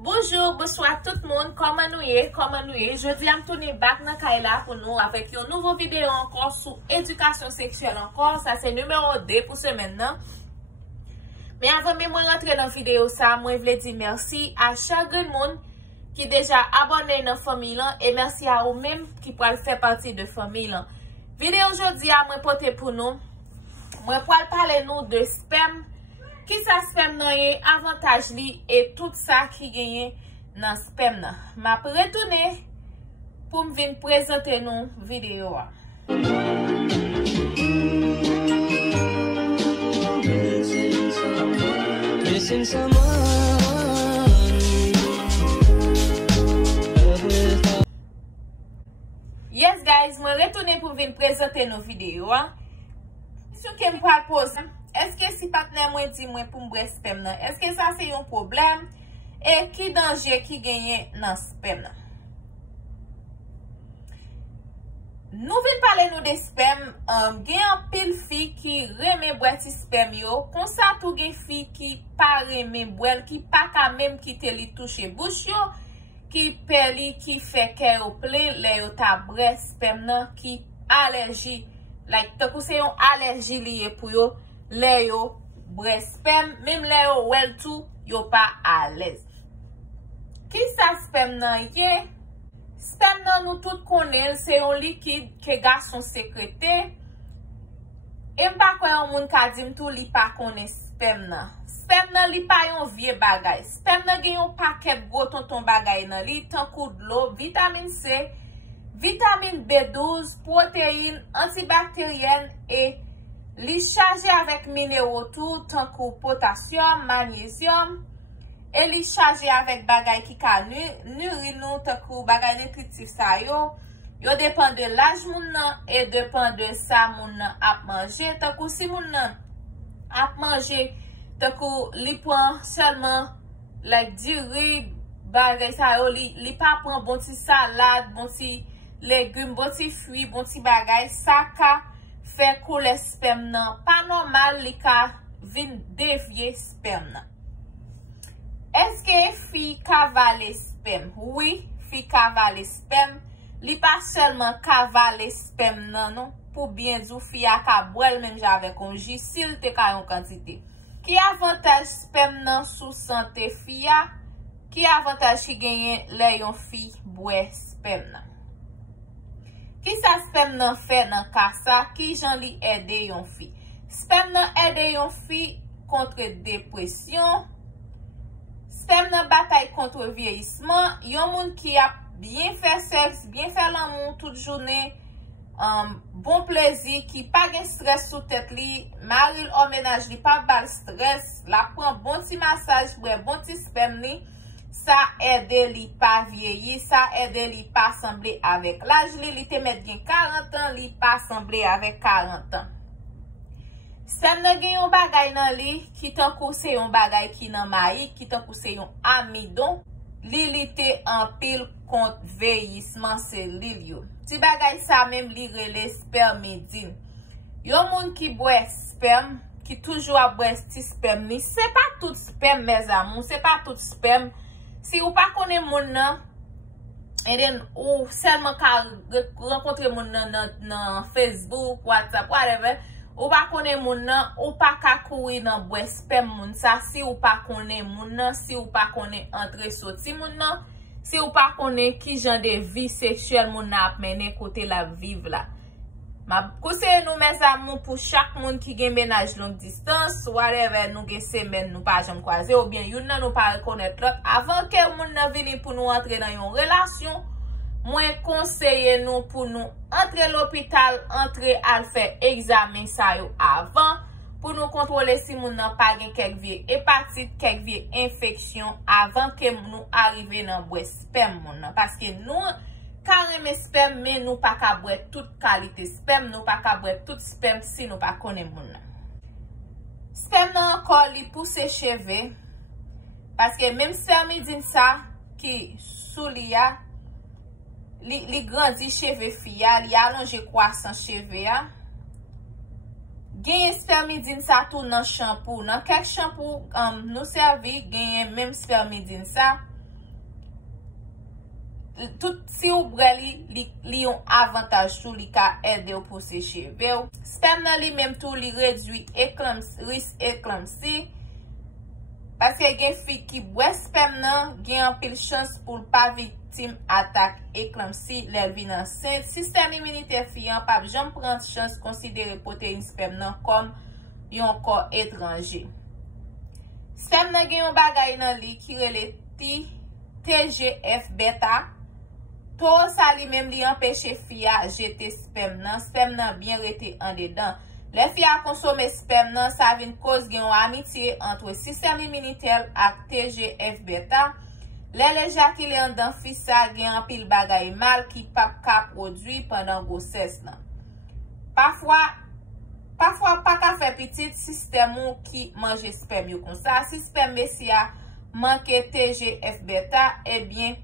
Bonjour, bonsoir tout le monde. Comment nous est? Je dis à me tourner back dans Kaila pour nous avec une nouvelle vidéo encore sur éducation sexuelle encore. Ça c'est numéro 2 pour ce maintenant. Mais avant de rentrer dans la vidéo, ça, moi je voulais dire merci à chaque monde qui déjà abonné dans la famille et merci à vous même qui pourra faire partie de la famille. Vidéo aujourd'hui à moi porter pour nous. Moi pour parler nous de sperme. Qui ça sperme nan yé, avantage li et tout ça qui gagne dans sperme nan. M'a retourner pour me venir présenter nous vidéo. Yes guys, moi retourner pour venir présenter nos vidéos. Ce que me pourra poser. Est-ce que si partenaire moi dit moi pour me sperme nan, est-ce que ça c'est un problème et qui danger qui gagne dans sperme nan? Nous venons parler nous de sperme, gen un pile fille qui reme boire ti sperme yo, kon ça tout gen fille qui pas reme boire, qui pas ka même quitter li toucher bouche yo, qui peli qui fait que au plein les yo ta boire sperme nan qui allergie, like tant c'est une allergie liée pour yo. Les yo breast sperme, même les yo well tout, yo pas à l'aise. Qui ça sperme nan yé? Sperme nan nous tout connaît, c'est un liquide que garçon sécrété. Et m'pa kwa yon moun ka dim tout li pa connaît sperme nan. Sperme nan li pa yon vieux bagay. Sperme nan gen yon paquet gros tonton bagay nan li, tan kou de l'eau, vitamine C, vitamine B12, protéines, antibactériennes et li chargé avec minéraux tout tant que potassium, magnésium et li chargé avec bagay qui ka nourri nous tant que bagay nutritif sa yo dépend de l'âge moun nan et dépend de ça moun nan ap manger tant que si moun nan ap manger tant que li prend seulement like du riz bagay sa yo li pa prend bon ti salade, bon ti légumes, bon ti fruits, bon ti bagay ça ka fait couler sperme nan, pas normal li ka vin dévier sperme nan. Est-ce que fille cavale sperme? Oui, fille cavale sperme. Li pas seulement cavale sperme nan non, pour bien dire fille a ka boire même avec un jus s'il te ka yon quantité. Qui avantage sperme nan sous santé fille? Qui avantage qui gagne le yon fille boire sperme nan? Qui ça sperme nan fait dans cas ça qui jan li aider yon fille? Sperme nan aider yon fille contre dépression. Sperme nan bataille contre vieillissement. Yon moun qui a bien fait sexe, bien fait l'amour toute journée, bon plaisir, qui pas gen stress sous tête li, maril au ménage li pas bal stress, la prend bon petit massage pour bon petit sperme li. Ça aide li pas vieillir, ça aide li pas sembler avec l'âge li te met gen 40 ans, li pas sembler avec 40 ans. Sperme nan gen yon bagay nan li qui tan kou se yon bagay ki nan maï, qui tan kou se yon amidon, li te en pile contre vieillissement cellule yo. Ti bagay sa même li rele spermidine. Yon moun qui boit sperme, qui toujours a boit ti sperme ni, c'est pas tout sperme mes amours, c'est pas tout sperme. Si ou pas connaît moun nan, ou seulement ka rencontrer moun nan dans Facebook, WhatsApp, whatever, ou pas connaît moun nan, ou pas ka kouri nan bois sperme moun sa, si ou pas connaît moun nan, si ou pas connaît entre sorti moun nan, si ou pas connaît qui genre de vie sexuelle moun nan ap mene côté la vivre là. Ma conseille nous mes amours pour chaque monde qui gen ménage longue distance, whatever nous gen semaine nous pas jamais croiser ou bien yon nan nous pas reconnaître l'autre avant que moun nan vini pour nous entrer dans une relation, moi conseiller nous pour nous entrer l'hôpital, entrer à faire examen ça yo avant pour nous contrôler si moun nan pas gen quelque vie hépatite, quelque vie infection avant que nous arriver dans bois sperme moun nan parce que nous carrément sperme mais nous pas ka boire toute qualité sperme, nous pas ka boire toute sperme si nous pas connaît moun. Sperme nan encore li pour ses cheveux parce que même spermidine ça qui sous li grandit cheveux fia, li allonge croissance cheveux a. Gen spermidine ça tout dans shampoo, dans quelques shampoo nous servi gen même spermidine ça. tout si ou breli li yon avantage tout li ka aide ou pour sécher. Sperme nan li même tout li réduit risque éclampsie. Parce que gen fi qui boit sperme nan gen en pile chance pour pas victime attaque éclampsie lèl vin enceinte. Système immunitaire fiyan pa jam prend chance considérer protéine sperme nan comme yon corps étranger. Sperme nan gen yon bagay nan li ki rele TGF beta. To sa li même li empêche fia jeter sperme nan bien rete en dedans. Les filles à consommer sperme nan, ça vient cause gen yon amitié entre système immunitaire ak TGF beta. Les éjaculé en dan fi sa gen en pile bagay mal qui pap ka produit pendant grossesse nan. Parfois pas ka fait petit système ou qui mange sperme yo comme ça. Si sperme si a manque TGF beta, eh bien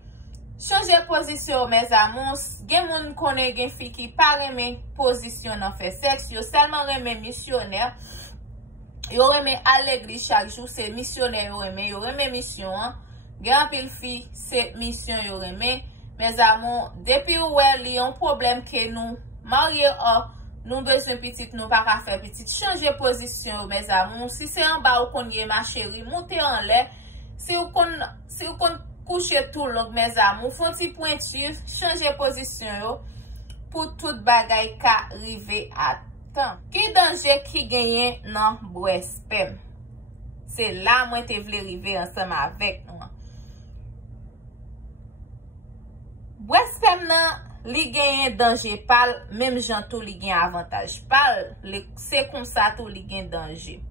changer position mes amours, gen moun konnen gen fi ki pa reme position nan fait sexe, yo seulement reme missionnaire. Yo reme à l'église chaque jour, c'est missionnaire yo reme mission. Gen pile fi, c'est mission yo reme. Mes amours, depuis ou li yon problème que nous marié nous besoin petit nous pas ka faire petit, changer position mes amours. Si c'est en bas ou konye ma chérie, montez en l'air. Si ou kon coucher tout long mes amours, font ti pointure, changer position yo pour tout bagay ka rive à temps. Ki danger ki genyen nan bois sperme? C'est là moi te vle rive ensemble avec nous. Bois sperme nan li genyen danger pal, même jantou li genyen avantage pal, c'est comme ça tout li genyen danger.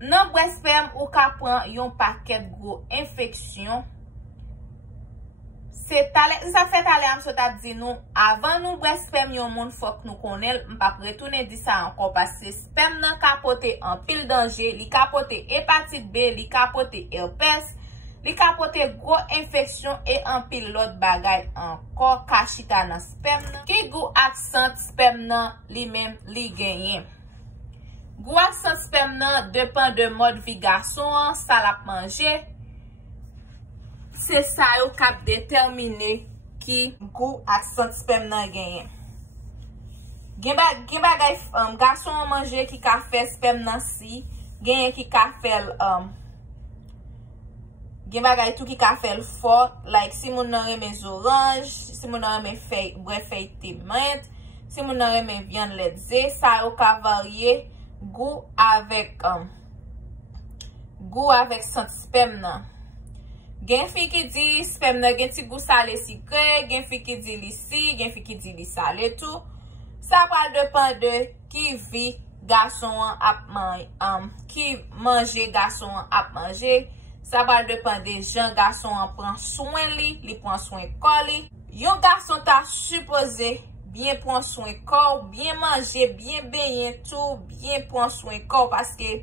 Nan bois sperme ou ka pran yon paquet gros infection. Ça fait aller am so t'a dit nous avant nous bois sperme yon moun fok nous connaît, m'pa retourner di ça encore parce que sperme nan kapote en pile danger, li kapote hépatite B, li kapote herpès, li kapote gros infection et en pile l'autre bagay encore kachita nan sperme nan. Ki gou accent sperme nan li même li genyen. Gou accent sperme nan dépend de mode vie garçon, ça la manger. C'est ça yo kap déterminer qui gou accent sperme nan genyen. Gen bagay garçon manger qui ka fait sperme nan si, genyen qui ka fait gen bagay tout qui ka fait fort, like si moun nan reme orange, si moun nan reme feuille te menthe, si moun nan reme viande laitée, ça yo ka varier goût avec sent sperme nan. Gen fi ki di sperme nan gen ti goût salé sucré, gen fi ki di li si, gen fi ki di li salé tout. Ça va dépendre de qui vit garçon ap qui mange garçon ap manger. Ça va dépendre des gens garçon prend soin li prend soin corps li. Yon garçon ta supposé bien prendre soin corps, bien manger, bien baigner tout, bien prendre soin corps parce que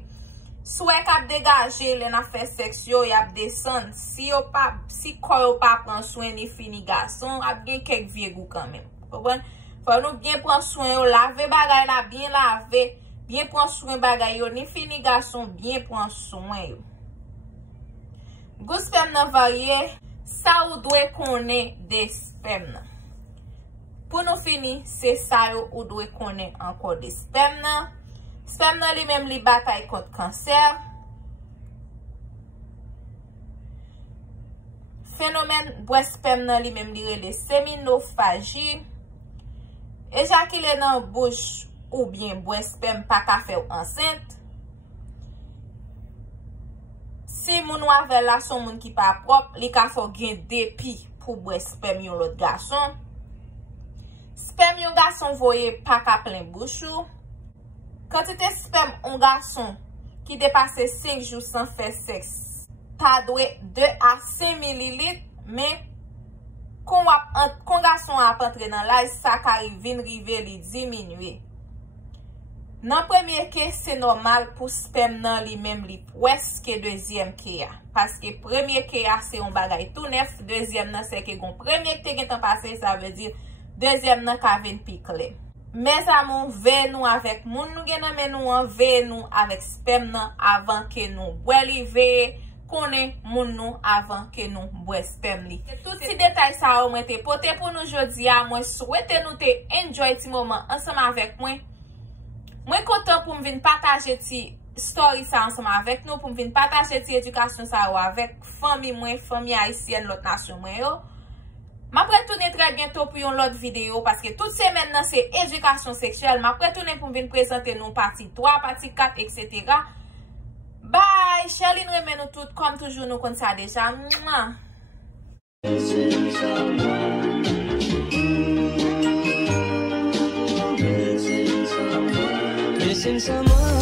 soit k'ap dégager les affaires sexuelles y ap descendre si corps yo pas prend soin ni fini garçon a bien quelques vieux goût quand même. Comprenez? Faut nous bien prendre soin yo, laver bagay la bien laver, bien prendre soin bagay yo, ni fini garçon bien prendre soin yo. Goût sperme nan varié, ça ou doit connaître des sperme nan. Pour nous finir, c'est ça ou doit connaître encore des sperme nan. Sperme nan li même li bataille contre cancer. Phénomène bois sperme nan li même li rele séminophagie. Éjaculer dans bouche ou bien bois sperme pas ka fait enceinte. Si moun wave la son moun ki pa propre, li ka fò gen dépit pour bois sperme yon l'autre garçon. Sperme yon garçon voye pas ka plein bouche ou. Quantité sperme un garçon qui dépasse 5 jours sans faire sexe, ta doué 2 à 5 ml, mais quand garçon a entré dans l'âge, ça arrive rive li diminuer. Dans premier cas, c'est normal pour sperme nan li même li presque deuxième cas. Parce que premier cas c'est un bagay tout neuf, deuxième nan c'est que gon premier te gen tan passé, ça veut dire deuxième nan ka ven picle. Mes amours, ve nous avec moun nou gen nan men nou an, ve nous avec sperme nan avant que nous boilive, konen moun nou avant que nous boire sperme li. Tout si détail ça ou mwen te pote pour nous jodi a, moi souhaite nous te enjoy ti moment ensemble avec moi. Moi content pour me venir partager ti story ça ensemble avec nous, pour me venir partager ti éducation ça ou avec famille haïtienne l'autre nation moi yo. M'a retourner très bientôt pour une autre vidéo parce que toute semaine là c'est éducation sexuelle. M'a retourner pour venir présenter nous partie 3, partie 4 etc. Bye, Charline remet nous toutes comme toujours nous comme ça déjà. Missing someone.